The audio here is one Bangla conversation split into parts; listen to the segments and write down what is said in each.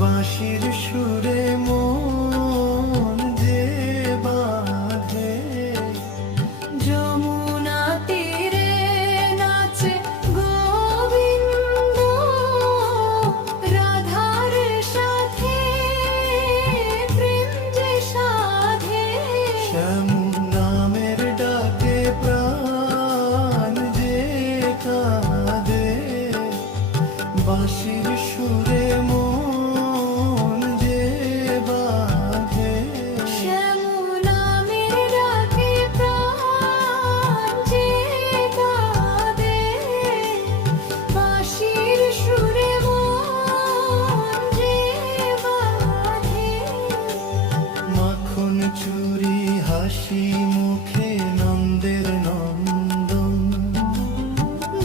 বাঁশির সুরে মন যে বাঁধে, যমুনা তীরে নাচে গোবিন্দ, রাধার সাথে প্রেম যে সাধে। শ্যাম নামের ডাকে প্রাণ যে কাঁদে, বাঁশির সুরে মন যে বাঁধে। শ্যামনামের ডাকে প্রাণ যে কাঁদে, বাঁশির সুরে মন যে বাঁধে। মাখন চুরি হাসি মুখে নন্দের নন্দন,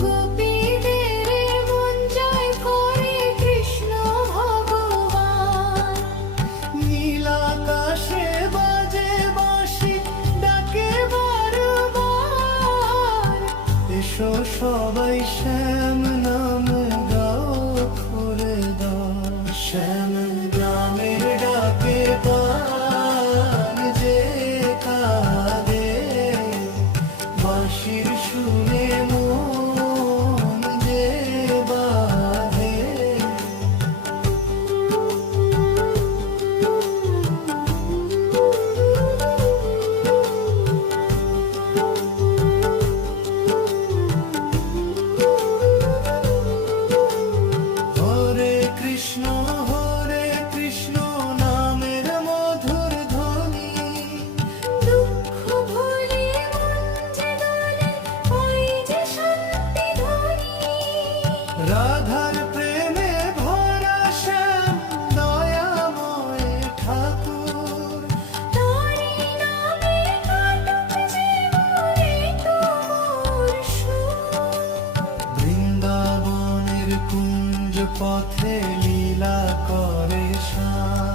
গোপীদের মন জয় করে কৃষ্ণ ভগবান। নীল আকাশে বাজে বাঁশি ডাকে বারবার, এসো সবাই শ্যাম নাম গাও খুলে দাও। শ্যাম নামের ডাকে প্রাণ যে কাঁদে, বাঁশির সুরে মন যে বাঁধে। হরে কৃষ্ণ নামের মধুর ধ্বনি, দুঃখ ভুলে মন যে দোলে, ওই যে শান্তি ধ্বনি। রাধার প্রেমে ভরা শ্যাম দয়াময় ঠাকুর, তারি নামে কাটুক জীবনে তোর সুর। বৃন্দাবনের কুঞ্জ পথে লীলা করে শ্যাম।